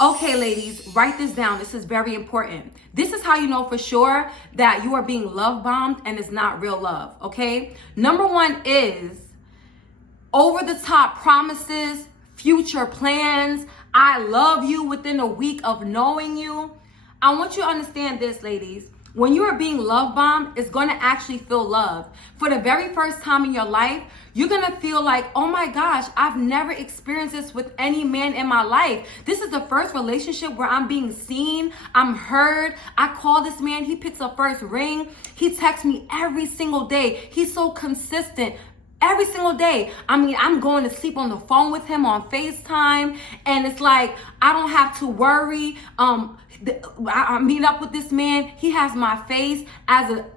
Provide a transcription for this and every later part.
Okay, ladies, write this down. This is very important. This is how you know for sure that you are being love bombed and it's not real love, okay? Number one is over the top promises, future plans. I love you within a week of knowing you. I want you to understand this, ladies. When you are being love bombed, it's going to actually feel love. For the very first time in your life, you're going to feel like, oh my gosh, I've never experienced this with any man in my life. This is the first relationship where I'm being seen, I'm heard. I call this man, he picks up first ring. He texts me every single day. He's so consistent. Every single day. I mean, I'm going to sleep on the phone with him on FaceTime. And it's like, I don't have to worry. I meet up with this man. He has my face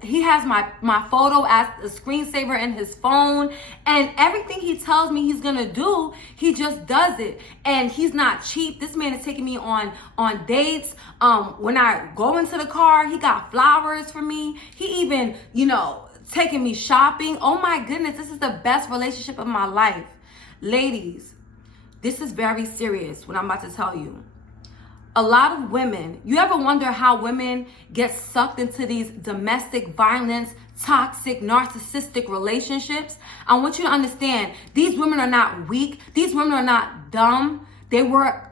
he has my photo as a screensaver in his phone. And everything he tells me he's going to do, he just does it. And he's not cheap. This man is taking me on dates. When I go into the car, he got flowers for me. He even, taking me shopping. Oh my goodness, this is the best relationship of my life. Ladies, this is very serious what I'm about to tell you. A lot of women, you ever wonder how women get sucked into these domestic violence, toxic, narcissistic relationships? I want you to understand, these women are not weak. These women are not dumb. They were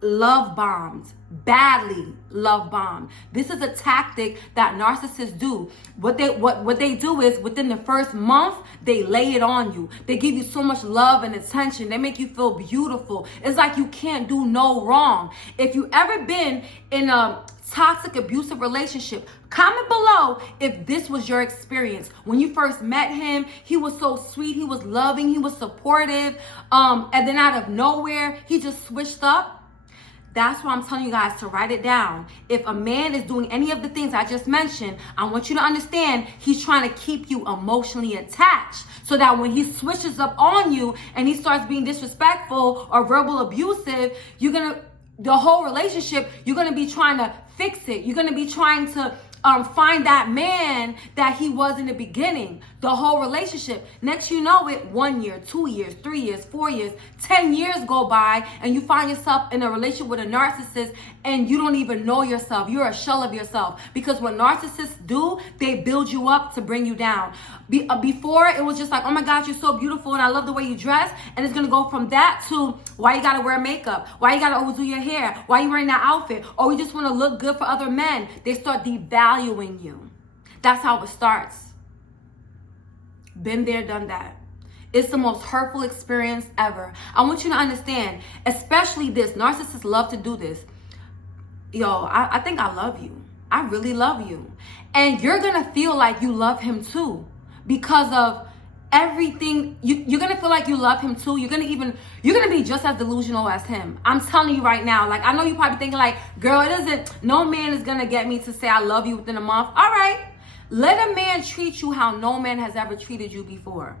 love bombed, badly love bombed. This is a tactic that narcissists do. What they do is within the first month, they lay it on you. They give you so much love and attention. They make you feel beautiful. It's like you can't do no wrong. If you ever been in a toxic, abusive relationship, comment below if this was your experience. When you first met him, he was so sweet, he was loving, he was supportive, and then out of nowhere, he just switched up. That's why I'm telling you guys to write it down. If a man is doing any of the things I just mentioned, I want you to understand he's trying to keep you emotionally attached so that when he switches up on you and he starts being disrespectful or verbal abusive, the whole relationship, you're going to be trying to fix it. You're going to be trying to find that man that he was in the beginning, the whole relationship. Next you know it, 1 year, 2 years, 3 years, 4 years, 10 years go by and you find yourself in a relationship with a narcissist and you don't even know yourself. You're a shell of yourself. Because what narcissists do, they build you up to bring you down. Before, it was just like, oh my gosh, you're so beautiful and I love the way you dress. And it's going to go from that to why you got to wear makeup? Why you got to always do your hair? Why you wearing that outfit? Or you just want to look good for other men. They start devaluing you. That's how it starts. Been there, done that. It's the most hurtful experience ever. I want you to understand, especially this. Narcissists love to do this. Yo, I think I love you. I really love you. And you're going to feel like you love him too. Because of everything, you're gonna feel like you love him too. You're gonna be just as delusional as him. I'm telling you right now. Like, I know you probably thinking like, girl, no man is gonna get me to say I love you within a month. All right, let a man treat you how no man has ever treated you before.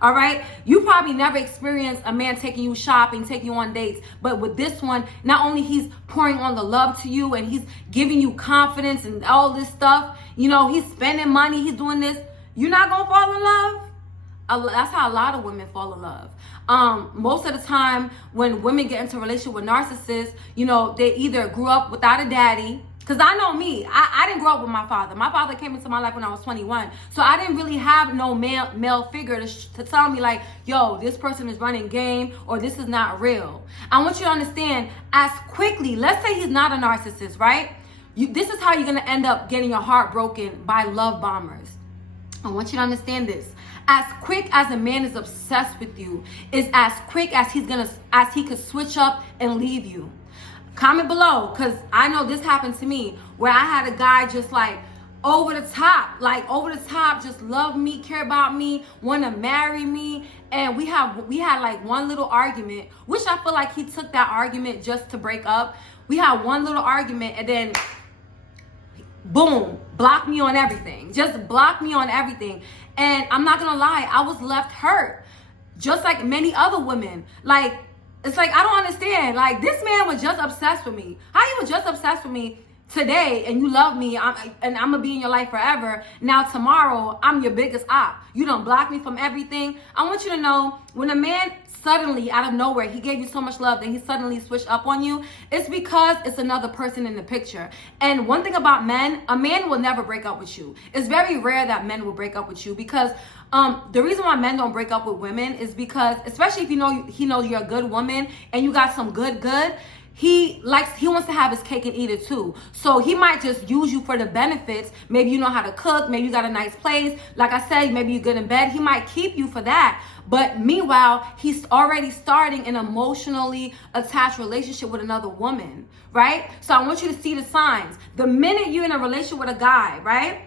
All right, you probably never experienced a man taking you shopping, taking you on dates, but with this one, not only he's pouring on the love to you and he's giving you confidence and all this stuff, he's spending money, he's doing this. You're not gonna fall in love? That's how a lot of women fall in love. Most of the time when women get into a relationship with narcissists, they either grew up without a daddy. Because I know me, I didn't grow up with my father. My father came into my life when I was 21. So I didn't really have no male figure to tell me like, yo, this person is running game or this is not real. I want you to understand as quickly, let's say he's not a narcissist, right? This is how you're going to end up getting your heart broken by love bombers. I want you to understand this. As quick as a man is obsessed with you, is as quick as he could switch up and leave you. Comment below, because I know this happened to me, where I had a guy just like over the top, just love me, care about me, want to marry me. And we had like one little argument, which I feel like he took that argument just to break up. We had one little argument and then boom, block me on everything. Just block me on everything. And I'm not gonna lie, I was left hurt. Just like many other women. Like, it's like, I don't understand. Like, this man was just obsessed with me. How you was just obsessed with me today and you love me and I'm gonna be in your life forever. Now tomorrow, I'm your biggest op. You don't block me from everything. I want you to know, when a man suddenly out of nowhere he gave you so much love that he suddenly switched up on you, it's because it's another person in the picture. And one thing about men, a man will never break up with you. It's very rare that men will break up with you, because the reason why men don't break up with women is because, especially if he knows you're a good woman and you got some good, he wants to have his cake and eat it too. So he might just use you for the benefits. Maybe you know how to cook, maybe you got a nice place, like I said, maybe you're good in bed. He might keep you for that. But meanwhile, he's already starting an emotionally attached relationship with another woman, right? So I want you to see the signs. The minute you're in a relationship with a guy, right,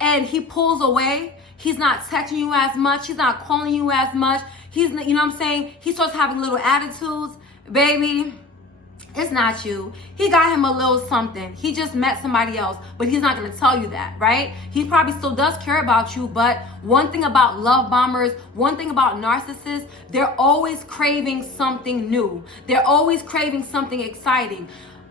and he pulls away, he's not texting you as much, he's not calling you as much, you know what I'm saying? He starts having little attitudes, baby, it's not you. He got him a little something. He just met somebody else, but he's not going to tell you that, right? He probably still does care about you, but one thing about love bombers, one thing about narcissists, they're always craving something new. They're always craving something exciting.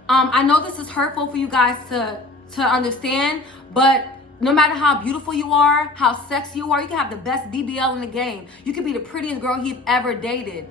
I know this is hurtful for you guys to understand, but no matter how beautiful you are, how sexy you are, you can have the best BBL in the game. You could be the prettiest girl he's ever dated.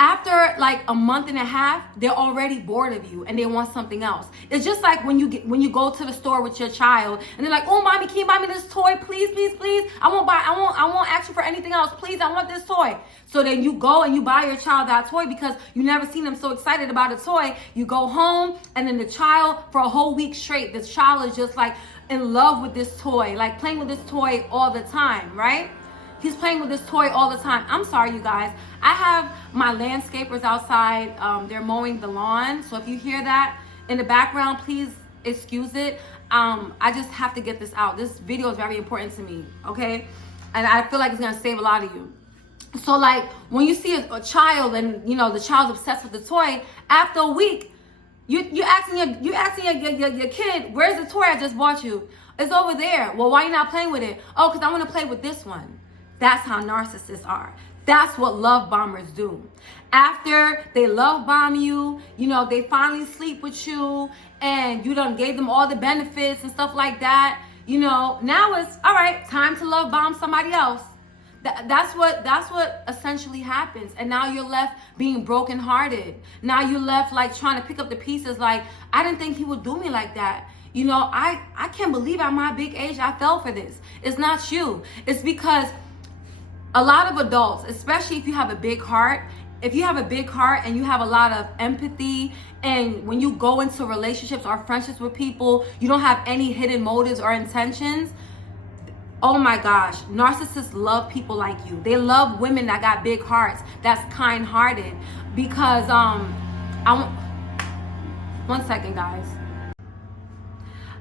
After like a month and a half, they're already bored of you and they want something else. It's just like when you go to the store with your child and they're like, "Oh, mommy, can you buy me this toy? Please, please, please. I won't ask you for anything else. Please, I want this toy." So then you go and you buy your child that toy because you never seen them so excited about a toy. You go home and then the child, for a whole week straight, the child is just like in love with this toy, like playing with this toy all the time, right? He's playing with this toy all the time. I'm sorry, you guys. I have my landscapers outside. They're mowing the lawn. So if you hear that in the background, please excuse it. I just have to get this out. This video is very important to me, okay? And I feel like it's going to save a lot of you. So like when you see a child and, you know, the child's obsessed with the toy, after a week, you asking your kid, "Where's the toy I just bought you?" "It's over there." "Well, why are you not playing with it?" "Oh, because I want to play with this one." That's how narcissists are. That's what love bombers do. After they love bomb you, you know, they finally sleep with you and you done gave them all the benefits and stuff like that. You know, now it's all right, time to love bomb somebody else. That's what essentially happens. And now you're left being brokenhearted. Now you're left like trying to pick up the pieces like, "I didn't think he would do me like that. You know, I can't believe at my big age I fell for this." It's not you. It's because a lot of adults, especially if you have a big heart, and you have a lot of empathy, and when you go into relationships or friendships with people, you don't have any hidden motives or intentions. Oh my gosh, narcissists love people like you. They love women that got big hearts, that's kind-hearted. Because one second, guys.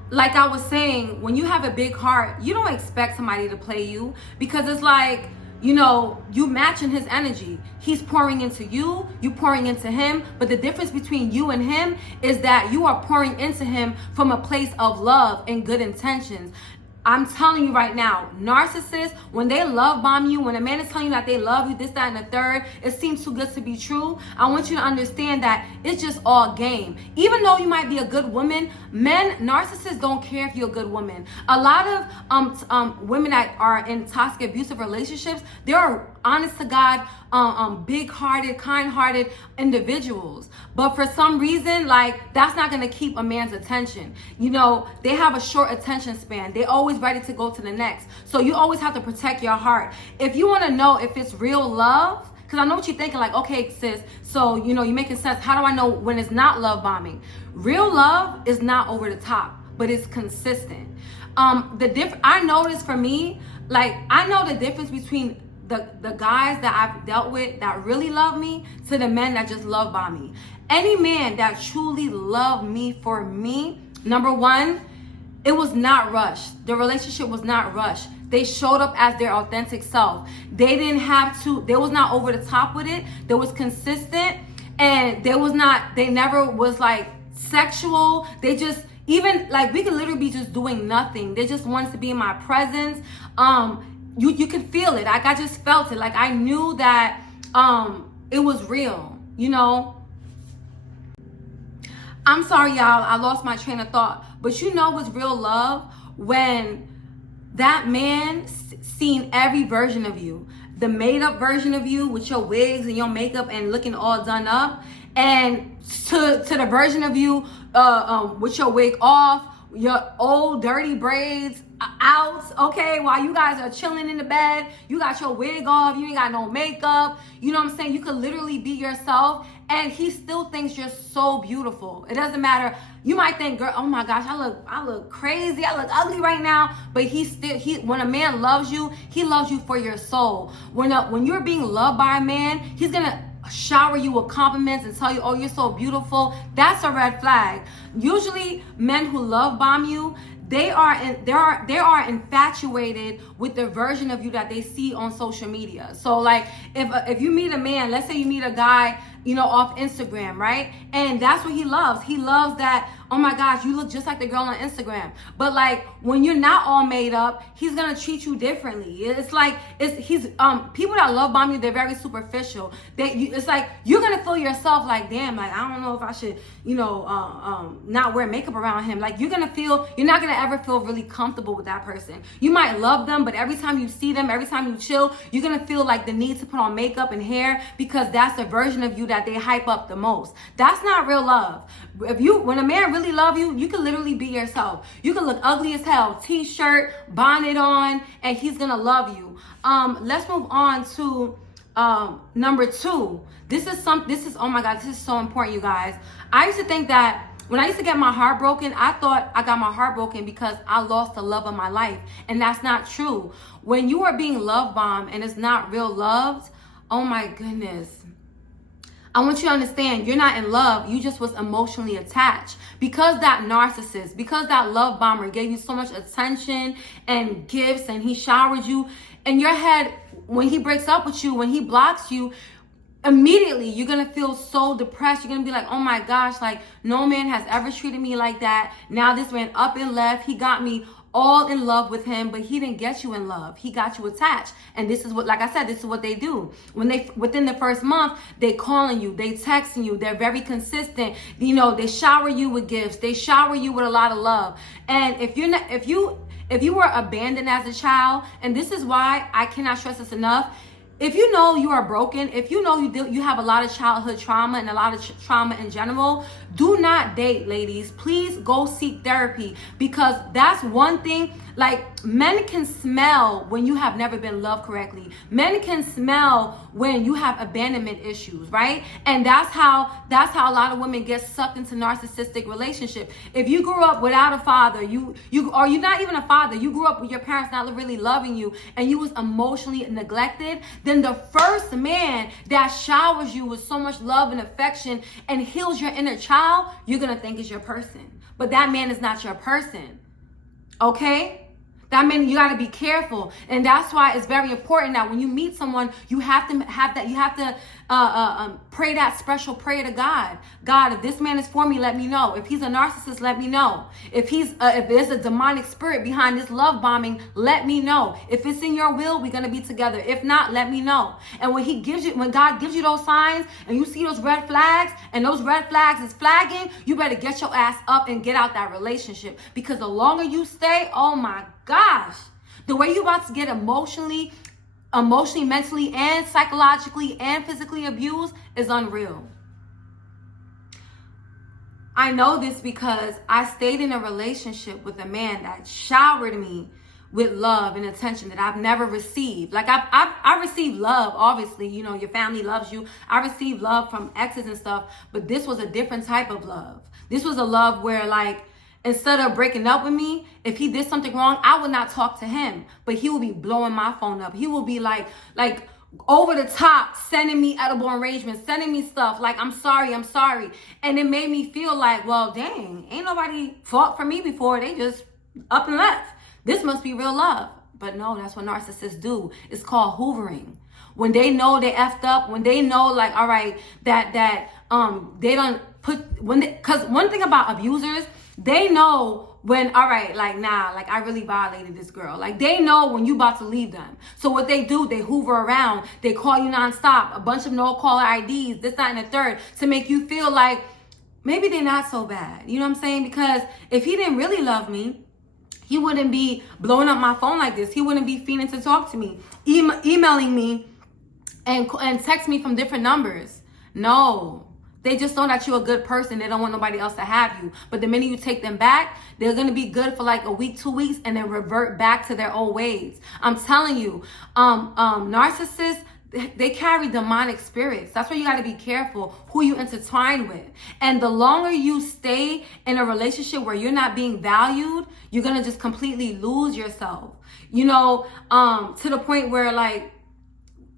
Like I was saying, when you have a big heart, you don't expect somebody to play you, because it's like, you know, you matching his energy. He's pouring into you, you pouring into him. But the difference between you and him is that you are pouring into him from a place of love and good intentions. I'm telling you right now, narcissists, when they love bomb you, when a man is telling you that they love you, this, that, and the third, it seems too good to be true. I want you to understand that it's just all game. Even though you might be a good woman, narcissists don't care if you're a good woman. A lot of women that are in toxic, abusive relationships, they are honest to God, big-hearted, kind-hearted individuals. But for some reason, like, that's not going to keep a man's attention. You know, they have a short attention span. They always ready to go to the next. So you always have to protect your heart. If you want to know if it's real love, because I know what you're thinking, like, okay, sis, so, you know, you're making sense. How do I know when it's not love bombing? Real love is not over the top, but it's consistent. I noticed for me, like, I know the difference between the guys that I've dealt with that really love me to the men that just love bomb me. Any man that truly loved me for me, number one, it was not rushed. The relationship was not rushed. They showed up as their authentic self. They was not over the top with it. They was consistent, and they never was like sexual. They just, even like, we could literally be just doing nothing. They just wanted to be in my presence. You could feel it. Like, I just felt it. Like, I knew that it was real, you know. I'm sorry, y'all. I lost my train of thought. But you know what's real love? When that man seen every version of you. the made up version of you with your wigs and your makeup and looking all done up, and to the version of you with your wig off, your old dirty braids out, okay, while you guys are chilling in the bed, you got your wig off, you ain't got no makeup, you know what I'm saying? You could literally be yourself, and he still thinks you're so beautiful. It doesn't matter. You might think, girl, oh my gosh, I look crazy, I look ugly right now, but when a man loves you, he loves you for your soul. When you're being loved by a man, he's gonna shower you with compliments and tell you, oh, you're so beautiful. That's a red flag. Usually men who love bomb you, they are infatuated with the version of you that they see on social media. So like if you meet a man, let's say you meet a guy, you know, off Instagram, right? And that's what he loves. He loves that, oh my gosh, you look just like the girl on Instagram. But like when you're not all made up, he's gonna treat you differently. It's like people that love bomb you, they're very superficial. It's like you're gonna feel yourself like, damn, like I don't know if I should, you know, not wear makeup around him. Like you're not gonna ever feel really comfortable with that person. You might love them, but every time you see them, every time you chill, you're gonna feel like the need to put on makeup and hair because that's the version of you that they hype up the most. That's not real love. When a man really love you, you can literally be yourself. You can look ugly as hell, t-shirt, bonnet on, and he's gonna love you. Let's move on to number 2. This is oh my God, this is so important, you guys. I used to think that when I used to get my heart broken, I thought I got my heart broken because I lost the love of my life. And that's not true. When you are being love bombed and it's not real love, oh my goodness. I want you to understand, you're not in love. You just was emotionally attached. Because that narcissist, because that love bomber gave you so much attention and gifts and he showered you in your head, when he breaks up with you, when he blocks you, immediately you're gonna feel so depressed. You're gonna be like, oh my gosh, like no man has ever treated me like that. Now this man up and left. He got me all in love with him, but he didn't get you in love. He got you attached. And this is what, like I said, this is what they do. Within the first month, they calling you, they texting you, they're very consistent. You know, they shower you with gifts. They shower you with a lot of love. And if you were abandoned as a child, and this is why I cannot stress this enough, if you know you are broken, if you know you have a lot of childhood trauma and a lot of trauma in general, do not date, ladies. Please go seek therapy, because that's one thing. Like, men can smell when you have never been loved correctly. Men can smell when you have abandonment issues, right? And that's how a lot of women get sucked into narcissistic relationships. If you grew up without a father, you're not even a father, you grew up with your parents not really loving you, and you was emotionally neglected, then the first man that showers you with so much love and affection and heals your inner child, you're gonna think is your person. But that man is not your person. Okay? That means you got to be careful. And that's why it's very important that when you meet someone, you have to pray that special prayer to God. God, if this man is for me, let me know. If he's a narcissist, let me know. If there's a demonic spirit behind this love bombing, let me know. If it's in your will, we're going to be together. If not, let me know. And when God gives you those signs and you see those red flags and those red flags is flagging, you better get your ass up and get out that relationship. Because the longer you stay, oh my gosh, the way you about to get emotionally, mentally, and psychologically and physically abused is unreal. I know this because I stayed in a relationship with a man that showered me with love and attention that I've never received. Like I received love, obviously, you know, your family loves you. I received love from exes and stuff, but this was a different type of love. This was a love where, like, instead of breaking up with me, if he did something wrong, I would not talk to him, but he would be blowing my phone up. He will be like over the top, sending me edible arrangements, sending me stuff like, I'm sorry. And it made me feel like, well, dang, ain't nobody fought for me before. They just up and left. This must be real love. But no, that's what narcissists do. It's called hoovering. When they know they effed up, when they know, like, all right, that they don't put, because one thing about abusers, they know when, all right, like, nah, like, I really violated this girl. Like, they know when you about to leave them. So what they do, they hoover around. They call you nonstop. A bunch of no-caller IDs, this, that, and the third, to make you feel like maybe they're not so bad. You know what I'm saying? Because if he didn't really love me, He wouldn't be blowing up my phone like this. He wouldn't be fiending to talk to me, emailing me and text me from different numbers. No. They just know that you're a good person. They don't want nobody else to have you. But the minute you take them back, they're going to be good for like a week, 2 weeks, and then revert back to their old ways. I'm telling you, narcissists, they carry demonic spirits. That's why you got to be careful who you intertwine with. And the longer you stay in a relationship where you're not being valued, you're going to just completely lose yourself. You know, to the point where like,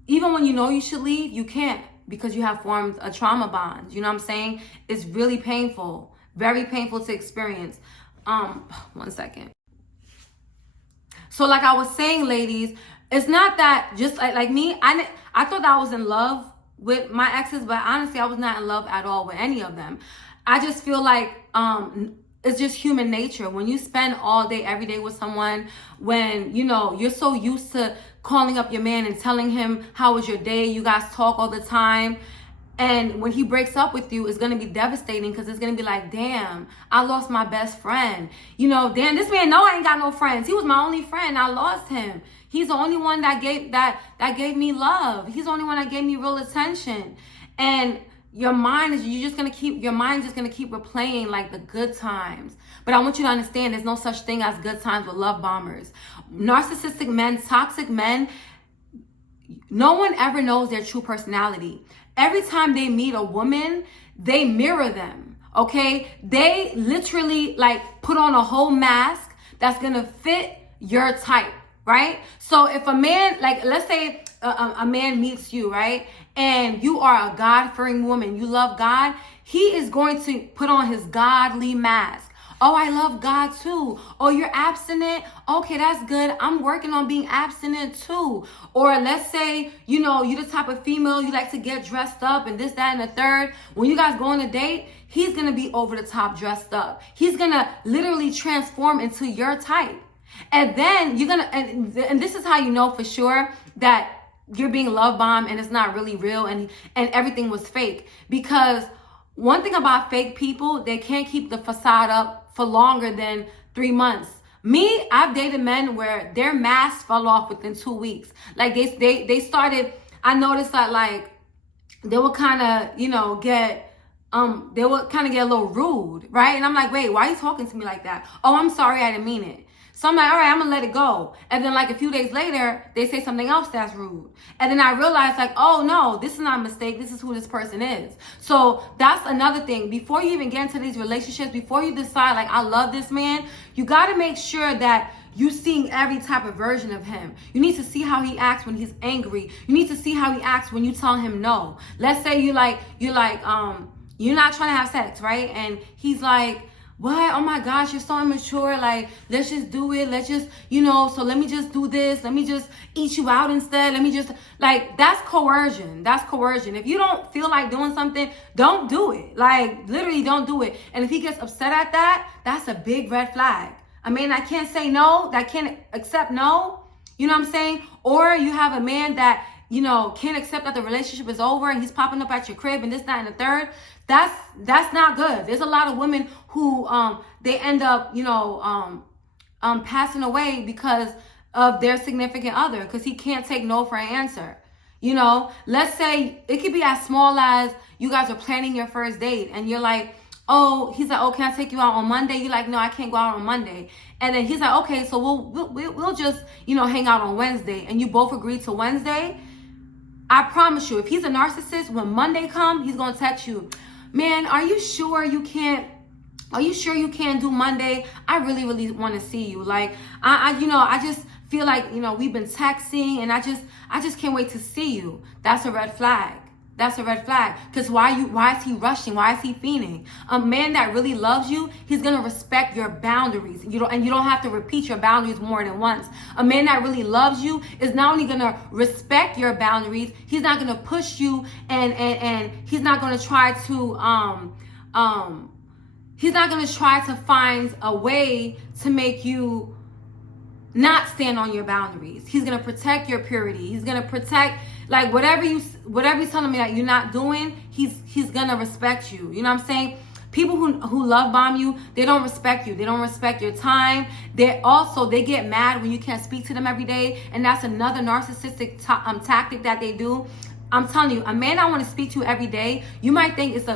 even when you know you should leave, you can't, because you have formed a trauma bond. You know what I'm saying? It's really painful, very painful to experience. One second. So like I was saying, ladies, it's not that just like me, I thought that I was in love with my exes, but honestly, I was not in love at all with any of them. I just feel like it's just human nature. When you spend all day, every day with someone, when, you know, you're so used to calling up your man and telling him how was your day, you guys talk all the time, and when he breaks up with you, it's going to be devastating, because it's going to be like, damn, I lost my best friend. You know, damn, this man know I ain't got no friends. He was my only friend. I lost him. He's the only one that gave me love. He's the only one that gave me real attention. And your mind is just gonna keep replaying like the good times. But I want you to understand, there's no such thing as good times with love bombers. Narcissistic men, toxic men, no one ever knows their true personality. Every time they meet a woman, they mirror them. Okay? They literally like put on a whole mask that's gonna fit your type, right? So if a man, like let's say a man meets you, right? And you are a God-fearing woman, you love God, he is going to put on his godly mask. Oh, I love God too. Oh, you're abstinent? Okay, that's good. I'm working on being abstinent too. Or let's say, you know, you're the type of female, you like to get dressed up and this, that, and the third. When you guys go on a date, he's going to be over the top dressed up. He's going to literally transform into your type. And then you're going to, and this is how you know for sure that you're being love bombed and it's not really real and everything was fake. Because one thing about fake people, they can't keep the facade up for longer than 3 months. Me, I've dated men where their masks fell off within 2 weeks. Like they started, I noticed that like they would kind of, you know, get a little rude, right? And I'm like, wait, why are you talking to me like that? Oh, I'm sorry, I didn't mean it. So I'm like, all right, I'm gonna let it go. And then like a few days later, they say something else that's rude. And then I realized like, oh no, this is not a mistake. This is who this person is. So that's another thing. Before you even get into these relationships, before you decide like, I love this man, you gotta make sure that you're seeing every type of version of him. You need to see how he acts when he's angry. You need to see how he acts when you tell him no. Let's say you're not trying to have sex, right? And he's like, what? Oh my gosh, you're so immature. Like, let's just do it. Let's just, you know, so let me just do this. Let me just eat you out instead. Let me just, like, that's coercion. That's coercion. If you don't feel like doing something, don't do it. Like, literally don't do it. And if he gets upset at that, that's a big red flag. I mean, I can't say no. That can't accept no. You know what I'm saying? Or you have a man that, you know, can't accept that the relationship is over and he's popping up at your crib and this, that, and the third. That's not good. There's a lot of women who they end up, you know, passing away because of their significant other, because he can't take no for an answer. You know, let's say it could be as small as you guys are planning your first date and you're like, oh, he's like, oh, can I take you out on Monday? You're like, no, I can't go out on Monday. And then he's like, okay, so we'll just, you know, hang out on Wednesday. And you both agree to Wednesday. I promise you, if he's a narcissist, when Monday comes, he's going to text you, man, are you sure you can't do Monday? I really, really want to see you. Like, I just feel like, you know, we've been texting and I just can't wait to see you. That's a red flag. That's a red flag. Because why is he rushing? Why is he fiending? A man that really loves you, he's going to respect your boundaries. You don't have to repeat your boundaries more than once. A man that really loves you is not only going to respect your boundaries, he's not going to push you and he's not going to try to find a way to make you not stand on your boundaries. He's going to protect your purity. He's going to protect, whatever he's telling me that you're not doing, he's going to respect you. You know what I'm saying? People who love bomb you, they don't respect you. They don't respect your time. They get mad when you can't speak to them every day. And that's another narcissistic tactic that they do. I'm telling you, a man I want to speak to every day, you might think it's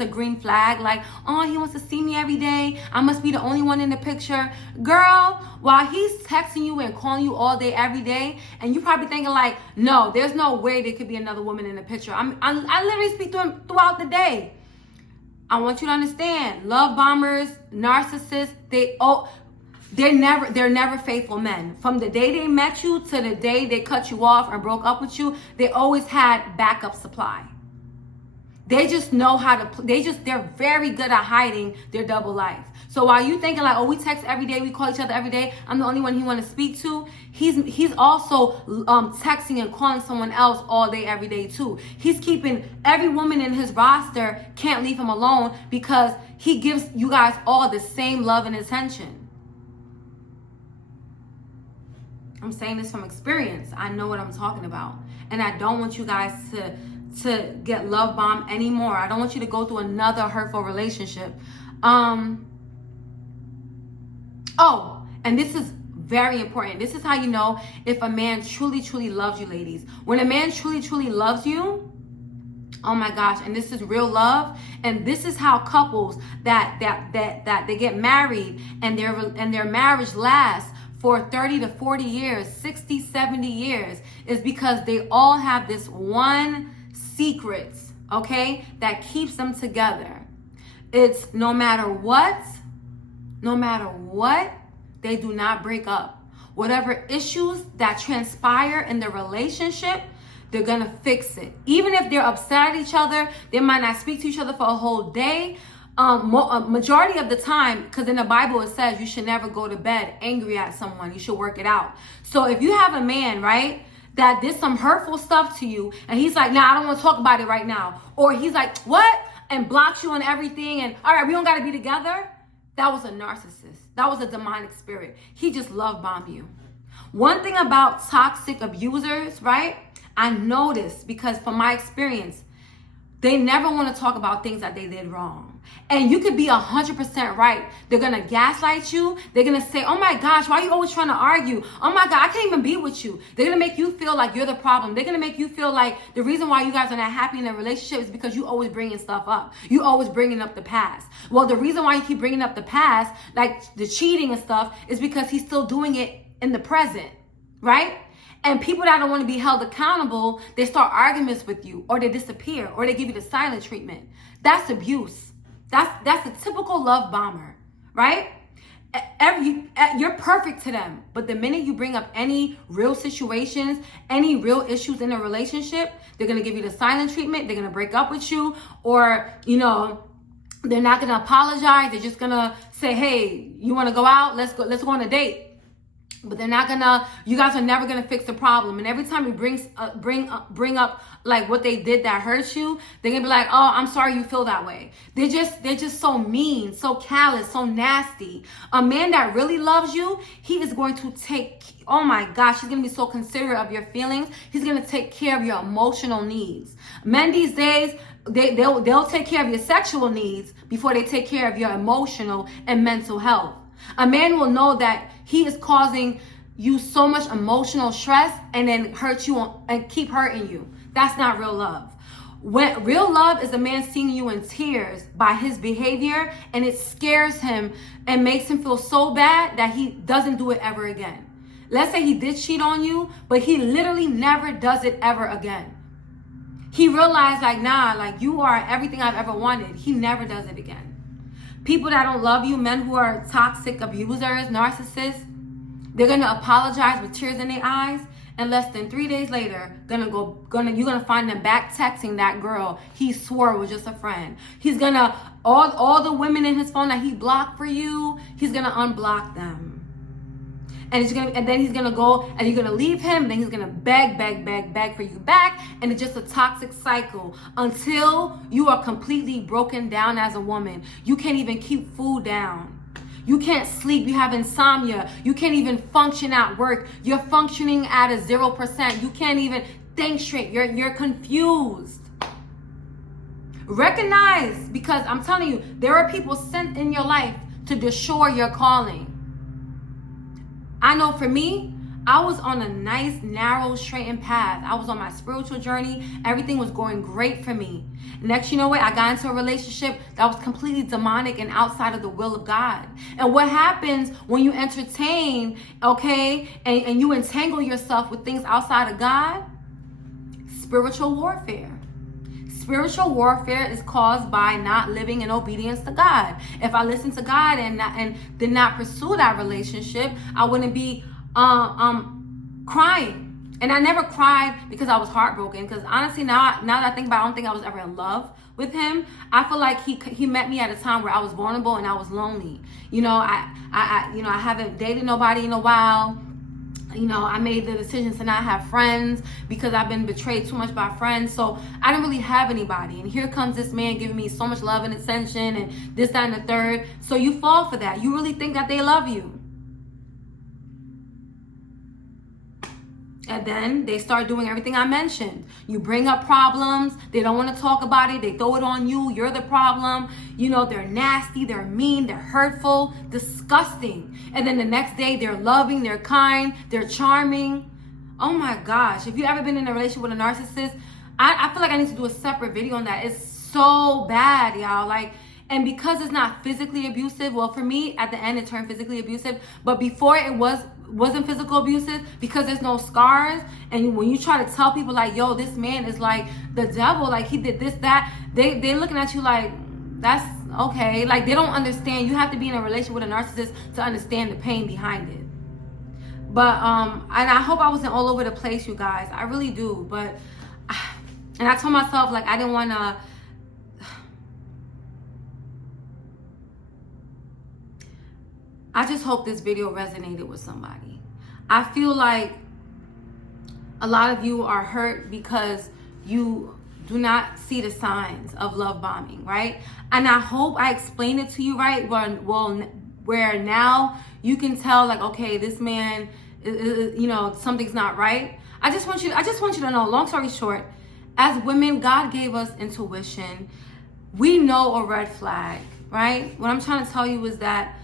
a green flag, like, oh, he wants to see me every day. I must be the only one in the picture. Girl, while he's texting you and calling you all day, every day, and you probably thinking like, no, there's no way there could be another woman in the picture. I literally speak to him throughout the day. I want you to understand, love bombers, narcissists, they're never faithful men. From the day they met you to the day they cut you off or broke up with you, they always had backup supply. They just know how to, they're very good at hiding their double life. So while you thinking like, oh, we text every day, we call each other every day, I'm the only one he want to speak to, he's also texting and calling someone else all day, every day too. He's keeping every woman in his roster, can't leave him alone because he gives you guys all the same love and attention. I'm saying this from experience. I know what I'm talking about. And I don't want you guys to get love bombed anymore. I don't want you to go through another hurtful relationship. Oh, and this is very important. This is how you know if a man truly, truly loves you, ladies. When a man truly, truly loves you, oh my gosh, and this is real love, and this is how couples that they get married and their marriage lasts for 30 to 40 years, 60, 70 years, is because they all have this one secret, okay, that keeps them together. It's no matter what, they do not break up. Whatever issues that transpire in the relationship, they're gonna fix it. Even if they're upset at each other, they might not speak to each other for a whole day. Majority of the time, because in the Bible it says you should never go to bed angry at someone. You should work it out. So if you have a man, right, that did some hurtful stuff to you, and he's like, nah, I don't want to talk about it right now, or he's like, what, and blocks you on everything, and all right, we don't got to be together. That was a narcissist. That was a demonic spirit. He just love bombed you. One thing about toxic abusers, right, I noticed, because from my experience, they never want to talk about things that they did wrong. And you could be 100% right. They're going to gaslight you. They're going to say, oh my gosh, why are you always trying to argue? Oh my God, I can't even be with you. They're going to make you feel like you're the problem. They're going to make you feel like the reason why you guys are not happy in a relationship is because you always bringing stuff up. You always bringing up the past. Well, the reason why you keep bringing up the past, like the cheating and stuff, is because he's still doing it in the present, right? And people that don't want to be held accountable, they start arguments with you, or they disappear, or they give you the silent treatment. That's abuse. That's a typical love bomber, right? You're perfect to them, but the minute you bring up any real situations, any real issues in a relationship, they're gonna give you the silent treatment. They're gonna break up with you, or they're not gonna apologize. They're just gonna say, "Hey, you want to go out? Let's go on a date." But they're not gonna. You guys are never gonna fix the problem. And every time you bring up like what they did that hurts you, they're gonna be like, "Oh, I'm sorry you feel that way." They're just so mean, so callous, so nasty. A man that really loves you, he is going to take. Oh my gosh, he's gonna be so considerate of your feelings. He's gonna take care of your emotional needs. Men these days, they'll take care of your sexual needs before they take care of your emotional and mental health. A man will know that he is causing you so much emotional stress and then hurt you and keep hurting you. That's not real love. When real love is a man seeing you in tears by his behavior, and it scares him and makes him feel so bad that he doesn't do it ever again. Let's say he did cheat on you, but he literally never does it ever again. He realized like, nah, like you are everything I've ever wanted. He never does it again. People that don't love you, men who are toxic abusers, narcissists, they're gonna apologize with tears in their eyes, and less than 3 days later, you're gonna find them back texting that girl he swore was just a friend. He's gonna all the women in his phone that he blocked for you, he's gonna unblock them. And then he's gonna go and you're gonna leave him, and then he's gonna beg for you back, and it's just a toxic cycle until you are completely broken down as a woman. You can't even keep food down. You can't sleep. You have insomnia. You can't even function at work. You're functioning at a 0%. You can't even think straight. You're confused. Recognize, because I'm telling you, there are people sent in your life to destroy your calling. I know for me, I was on a nice, narrow, straightened path. I was on my spiritual journey. Everything was going great for me. Next, you know what? I got into a relationship that was completely demonic and outside of the will of God. And what happens when you entertain, okay, and you entangle yourself with things outside of God? Spiritual warfare. Spiritual warfare is caused by not living in obedience to God. If I listened to God and did not pursue that relationship, I wouldn't be crying. And I never cried because I was heartbroken. Because honestly, now that I think about it, I don't think I was ever in love with him. I feel like he met me at a time where I was vulnerable and I was lonely. You know, I haven't dated nobody in a while. You know, I made the decision to not have friends because I've been betrayed too much by friends. So I didn't really have anybody. And here comes this man giving me so much love and attention and this, that, and the third. So you fall for that. You really think that they love you. And then they start doing everything I mentioned. You bring up problems. They don't want to talk about it. They throw it on you. You're the problem. You know, they're nasty. They're mean. They're hurtful. Disgusting. And then the next day, they're loving. They're kind. They're charming. Oh my gosh. If you've ever been in a relationship with a narcissist, I feel like I need to do a separate video on that. It's so bad, y'all. Like, and because it's not physically abusive, well, for me, at the end, it turned physically abusive. But before it wasn't physical abusive, because there's no scars. And when you try to tell people like, yo, this man is like the devil, like he did this, that, they're looking at you like, that's okay. Like, they don't understand. You have to be in a relationship with a narcissist to understand the pain behind it. But, and I hope I wasn't all over the place, you guys. I really do. But, and I told myself, like, I didn't want to, I just hope this video resonated with somebody. I feel like a lot of you are hurt because you do not see the signs of love bombing, right? And I hope I explained it to you right, where now you can tell, like, okay, this man, you know, something's not right. I just want you to know, long story short, as women, God gave us intuition. We know a red flag, right? What I'm trying to tell you is that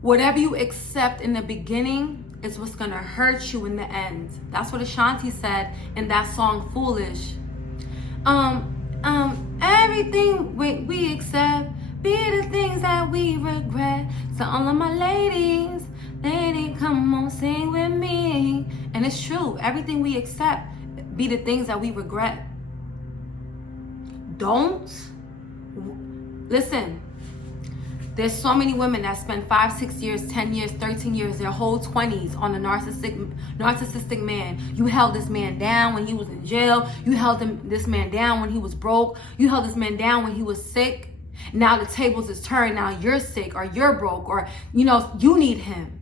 whatever you accept in the beginning is what's gonna hurt you in the end. That's what Ashanti said in that song, Foolish. Everything we accept be the things that we regret. So all of my ladies, come on, sing with me. And it's true, everything we accept be the things that we regret. Listen. There's so many women that spend 5, 6 years, 10 years, 13 years, their whole 20s on a narcissistic man. You held this man down when he was in jail. You held this man down when he was broke. You held this man down when he was sick. Now the tables is turned. Now you're sick or you're broke or, you know, you need him.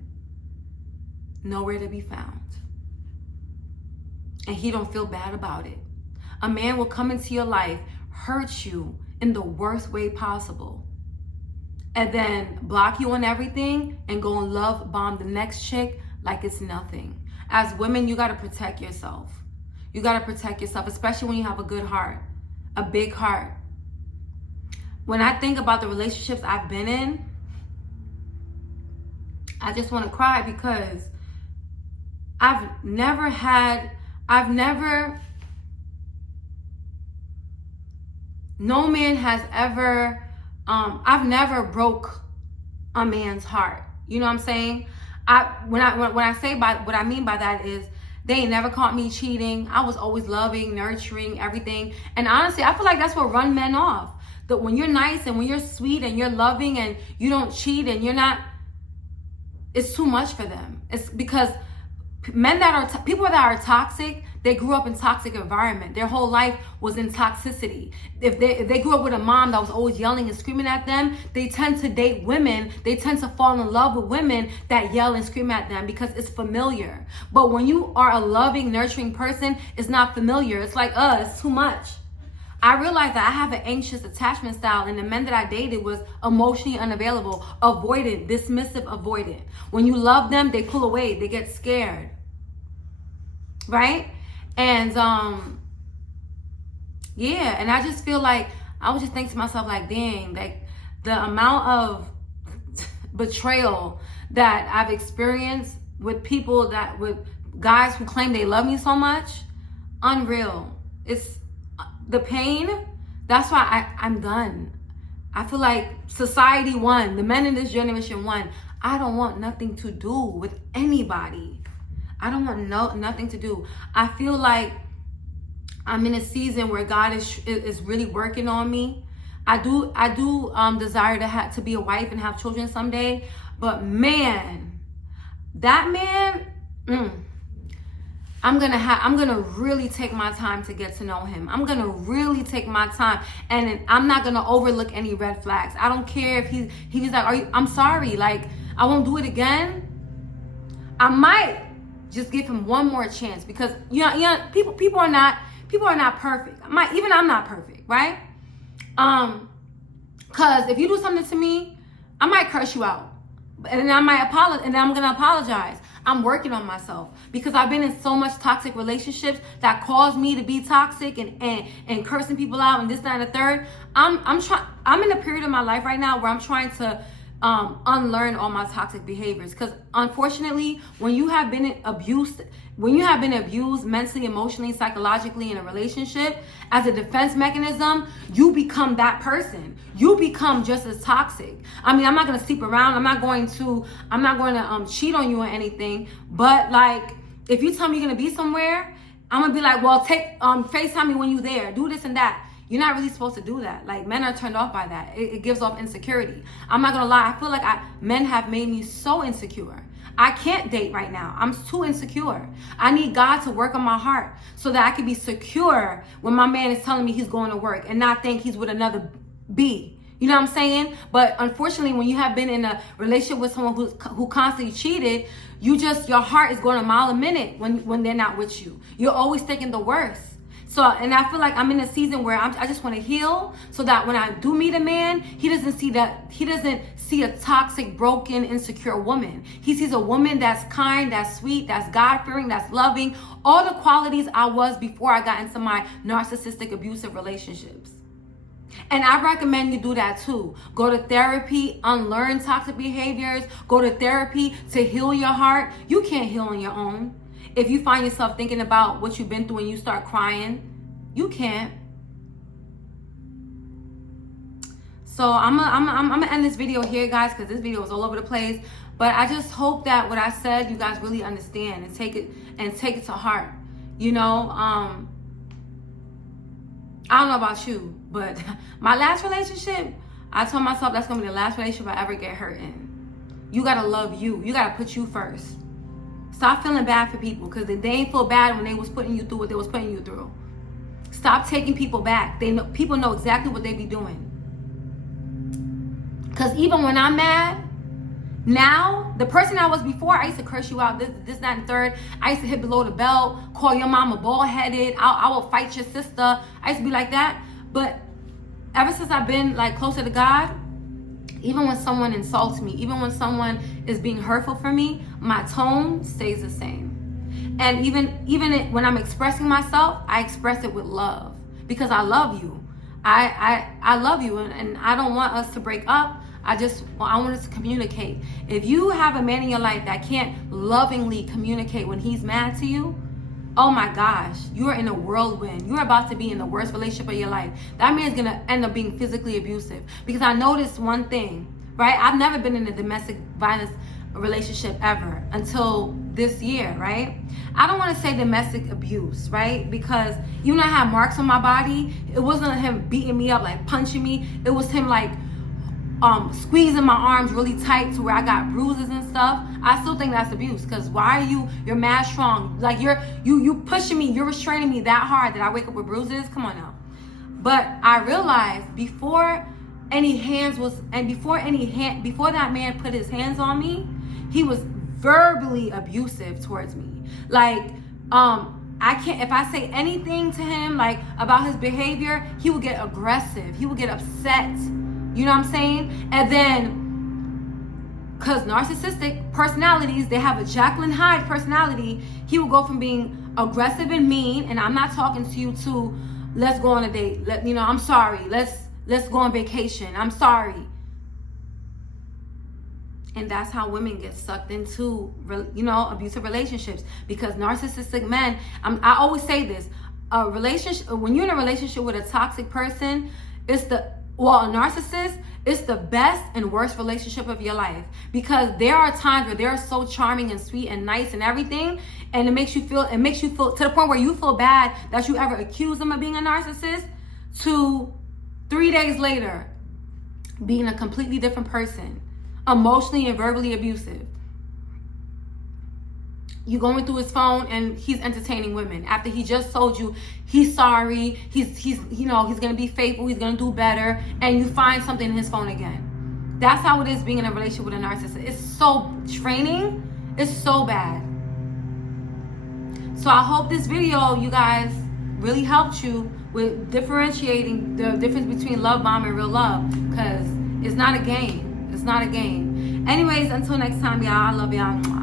Nowhere to be found. And he don't feel bad about it. A man will come into your life, hurt you in the worst way possible, and then block you on everything and go and love bomb the next chick like it's nothing. As women, you got to protect yourself. You got to protect yourself, especially when you have a good heart, a big heart. When I think about the relationships I've been in, I just want to cry because no man has ever, I've never broke a man's heart. You know what I'm saying? When I say what I mean by that is they ain't never caught me cheating. I was always loving, nurturing, everything. And honestly, I feel like that's what run men off. That when you're nice and when you're sweet and you're loving and you don't cheat and you're not, it's too much for them. It's because people that are toxic, they grew up in toxic environment. Their whole life was in toxicity. If they grew up with a mom that was always yelling and screaming at them, they tend to date women. They tend to fall in love with women that yell and scream at them because it's familiar. But when you are a loving, nurturing person, it's not familiar. It's like, it's too much. I realized that I have an anxious attachment style, and the men that I dated was emotionally unavailable, avoidant, dismissive, avoidant. When you love them, they pull away, they get scared, right? And yeah, and I just feel like I was just thinking to myself, like, dang, like the amount of betrayal that I've experienced with people with guys who claim they love me so much, unreal. It's the pain. That's why I'm done. I feel like society won. The men in this generation won. I don't want nothing to do with anybody. I don't want nothing to do. I feel like I'm in a season where God is really working on me. I do desire to be a wife and have children someday. But man, that man, I'm gonna really take my time to get to know him. I'm gonna really take my time, and I'm not gonna overlook any red flags. I don't care if he's like, I'm sorry, like I won't do it again. I might just give him one more chance, because you know people are not perfect. I'm not perfect, right? Cause if you do something to me, I might curse you out, and then I'm gonna apologize. I'm working on myself, because I've been in so much toxic relationships that caused me to be toxic and cursing people out and this, that, and the third. I'm in a period of my life right now where I'm trying to unlearn all my toxic behaviors, because unfortunately, when you have been abused mentally, emotionally, psychologically in a relationship, as a defense mechanism, you become that person. You become just as toxic. I mean, I'm not gonna sleep around. I'm not going to cheat on you or anything. But like, if you tell me you're gonna be somewhere, I'm gonna be like, well, FaceTime me when you're there. Do this and that. You're not really supposed to do that. Like, men are turned off by that. It gives off insecurity. I'm not gonna lie. I feel like men have made me so insecure. I can't date right now. I'm too insecure. I need God to work on my heart so that I can be secure when my man is telling me he's going to work and not think he's with another B. You know what I'm saying? But unfortunately, when you have been in a relationship with someone who constantly cheated, your heart is going a mile a minute when they're not with you. You're always thinking the worst. So, and I feel like I'm in a season where I just want to heal, so that when I do meet a man, he doesn't see a toxic, broken, insecure woman. He sees a woman that's kind, that's sweet, that's God-fearing, that's loving, all the qualities I was before I got into my narcissistic, abusive relationships. And I recommend you do that too. Go to therapy, unlearn toxic behaviors, go to therapy to heal your heart. You can't heal on your own. If you find yourself thinking about what you've been through and you start crying, you can't. So I'm gonna end this video here, guys, because this video is all over the place. But I just hope that what I said, you guys really understand and take it to heart. You know, I don't know about you, but my last relationship, I told myself that's gonna be the last relationship I ever get hurt in. You gotta love you. You gotta put you first. Stop feeling bad for people, because they ain't feel bad when they was putting you through what they was putting you through. Stop taking people back. People know exactly what they be doing. Because even when I'm mad, now, the person I was before, I used to curse you out, this, that, and third. I used to hit below the belt, call your mama bald-headed. I will fight your sister. I used to be like that. But ever since I've been like closer to God, even when someone insults me, even when someone is being hurtful for me, my tone stays the same. And even when I'm expressing myself, I express it with love, because I love you. I love you, and I don't want us to break up. I want us to communicate. If you have a man in your life that can't lovingly communicate when he's mad to you, oh my gosh, you are in a whirlwind. You're about to be in the worst relationship of your life. That man's gonna end up being physically abusive. Because I noticed one thing, right? I've never been in a domestic violence relationship ever until this year, right? I don't want to say domestic abuse, right? Because even though I had marks on my body, it wasn't him beating me up, like punching me. It was him like squeezing my arms really tight to where I got bruises and stuff. I still think that's abuse, because why are you're mad strong, like you pushing me, you're restraining me that hard that I wake up with bruises? Come on now. But I realized before that man put his hands on me, he was verbally abusive towards me. Like if I say anything to him like about his behavior, he would get aggressive, he would get upset. You know what I'm saying? And then, because narcissistic personalities, they have a Jekyll and Hyde personality, he will go from being aggressive and mean, and I'm not talking to you, to let's go on a date. I'm sorry. Let's go on vacation. I'm sorry. And that's how women get sucked into, abusive relationships. Because narcissistic men, I always say this, a relationship, when you're in a relationship with a toxic person, a narcissist, it's the best and worst relationship of your life. Because there are times where they're so charming and sweet and nice and everything, and it makes you feel to the point where you feel bad that you ever accuse them of being a narcissist, to 3 days later being a completely different person, emotionally and verbally abusive. You going through his phone and he's entertaining women after he just told you he's sorry, he's gonna be faithful, he's gonna do better, and you find something in his phone again. That's how it is being in a relationship with a narcissist. It's so draining. It's so bad. So I hope this video, you guys, really helped you with differentiating the difference between love bomb and real love, because it's not a game. It's not a game. Anyways, until next time, y'all. I love y'all.